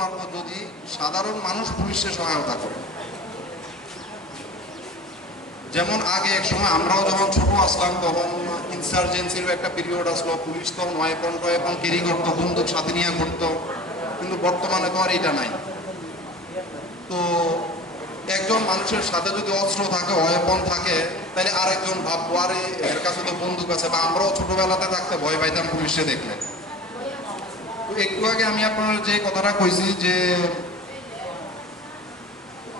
পারবো যদি সাধারণ মানুষ পুলিশকে সহায়তা করে। যেমন আগে এক সময় আমরাও যখন ছোট আসলাম তখন ইনসার্জেন্সির একটা পিরিয়ড আসলো, পুলিশ তখন ওয়েপন ক্যারি করতো, বন্দুক সাথে নিয়ে ঘুরতো, কিন্তু বর্তমানে তো আর এটা নাই। তো একজন মানুষের সাথে যদি অস্ত্র থাকে, ওয়েপন থাকে, তাহলে আরেকজন ভাববো আরে এর কাছে তো বন্দুক আছে, বা আমরাও ছোটবেলাতে থাকতে ভয় পাইতাম পুলিশে দেখলে। তো একটু আগে আমি আপনার যে কথাটা কইছি যে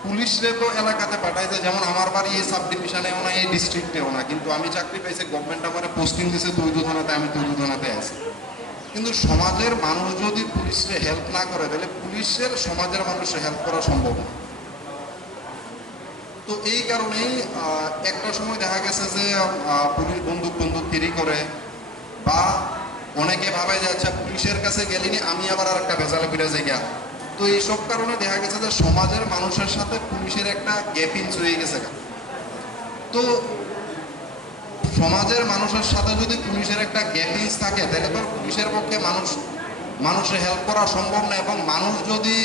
পুলিশরে তো এলাকাতে পাঠাইছে, যেমন আমার বাড়ি এই সাব ডিভিশনেও না, এই ডিস্ট্রিক্টেও না, কিন্তু আমি চাকরি পাইছি, গভর্নমেন্ট আমার পোস্টিং দিয়েছে তৈরি আমি তৈরি আছি। কিন্তু সমাজের মানুষ যদি পুলিশকে হেল্প না করে তাহলে পুলিশের সমাজের মানুষের হেল্প করা সম্ভব না। তো এই কারণেই একটা সময় দেখা গেছে যে পুলিশ বন্দুক ক্যারি করে, বা অনেকে ভাবে যে আচ্ছা পুলিশের কাছে গেলিনি আমি আবার আর একটা ভেজালে ফিরে যাই গা। তো এইসব কারণে দেখা গেছে যে সমাজের মানুষের সাথে পুলিশের একটা গ্যাপিংস হয়ে গেছে। তো সমাজের মানুষের সাথে যদি পুলিশের একটা গ্যাপিংস থাকে তাহলে তো পুলিশের পক্ষে মানুষের হেল্প করা সম্ভব না, এবং মানুষ যদি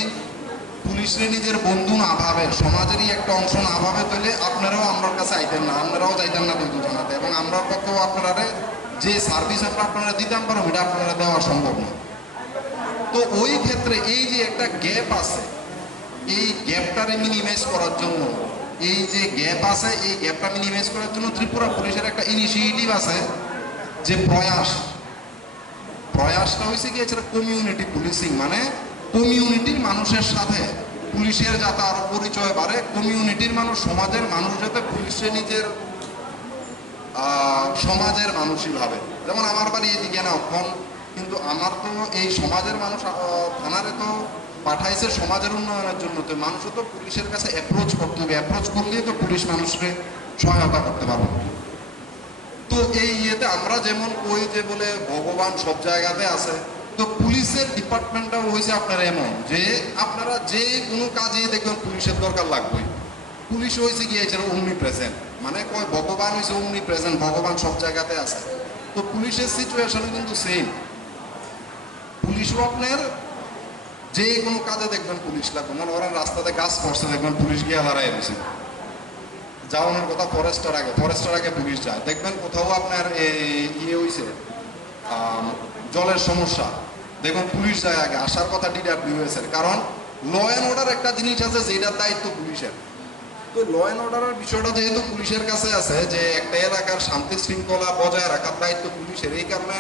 পুলিশের নিজের বন্ধু না ভাবে, সমাজেরই একটা অংশ না ভাবে, তাহলে আপনারাও আমার কাছে আইতেন না, আপনারাও যাইতেন না দুই থানাতে, এবং আমরা পক্ষেও আপনারা যে সার্ভিস আমরা আপনারা দিতাম পারো এটা আপনারা দেওয়া সম্ভব না। তো ওই ক্ষেত্রে এই যে একটা গ্যাপ আছে, এই গ্যাপটারে মিনিমাইজ করার জন্য, এই যে গ্যাপ আছে এই গ্যাপটা মিনিমাইজ করার জন্য ত্রিপুরা পুলিশের একটা ইনিশিয়েটিভ আছে, যে প্রয়াসটা হয়েছে কি এছাড়া কমিউনিটি পুলিশিং, মানে কমিউনিটির মানুষের সাথে পুলিশের যাতে আরো পরিচয় বাড়ে, কমিউনিটির মানুষ, সমাজের মানুষ যাতে পুলিশের নিজের সমাজের মানুষই ভাবে। যেমন আমার বাড়ি এদিকে না কম, কিন্তু আমার তো এই সমাজের মানুষ থানারে তো পাঠাইছে সমাজের উন্নয়নের জন্য, তো মানুষও তো পুলিশের কাছে অ্যাপ্রোচ করতে হবে, অ্যাপ্রোচ করলেই তো পুলিশ মানুষকে সহায়তা করতে পারবে। তো এই ইয়েতে আমরা যেমন ওই যে বলে ভগবান সব জায়গাতে আছে, তো পুলিশের ডিপার্টমেন্টটাও হয়েছে আপনার এমন যে আপনারা যে কোনো কাজে দেখবেন পুলিশের দরকার লাগবে। পুলিশ হয়েছে গিয়েছে অমনি প্রেজেন্ট, মানে কয় ভগবান হয়েছে অমনি প্রেজেন্ট, ভগবান সব জায়গাতে আছে। তো পুলিশের সিচুয়েশনে কিন্তু সেম, পুলিশও আপনার যে কোনো কাজে দেখবেন পুলিশ লাগবে। মনে করেন রাস্তাতে গাছ পড়ছে দেখবেন পুলিশ গিয়ে দাঁড়ায় রয়েছে, যাওয়ানোর কথা ফরেস্টার আগে পুলিশ যায়। দেখবেন কোথাও আপনার ইয়ে হয়েছে জলের সমস্যা, দেখবেন পুলিশ যায় আগে, আসার কথা DWS এর, কারণ ল অ্যান্ড অর্ডার একটা জিনিস আছে যেটার দায়িত্ব পুলিশের। তো ল অ্যান্ড অর্ডারের বিষয়টা যেহেতু পুলিশের কাছে আছে, যে একটা এলাকার শান্তি শৃঙ্খলা বজায় রাখার দায়িত্ব পুলিশের, এই কারণে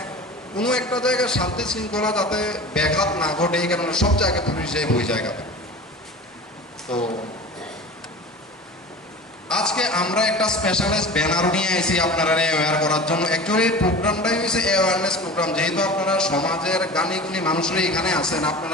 কোনো একটা জায়গায় শান্তি শৃঙ্খলা যাতে ব্যাঘাত না ঘটে, এই কারণে সব জায়গায় পুলিশ যায় ওই জায়গাতে। তো আজকে আমরা একটা স্পেশালাইজ ব্যানার নিয়ে আইছি আপনারা অ্যাওয়্যার করার জন্য। অ্যাকচুয়ালি প্রোগ্রামটাই হয়েছে অ্যাওয়ারনেস প্রোগ্রাম, যেহেতু আপনারা সমাজের গানি গুণী মানুষরা এখানে আছেন, আপনারা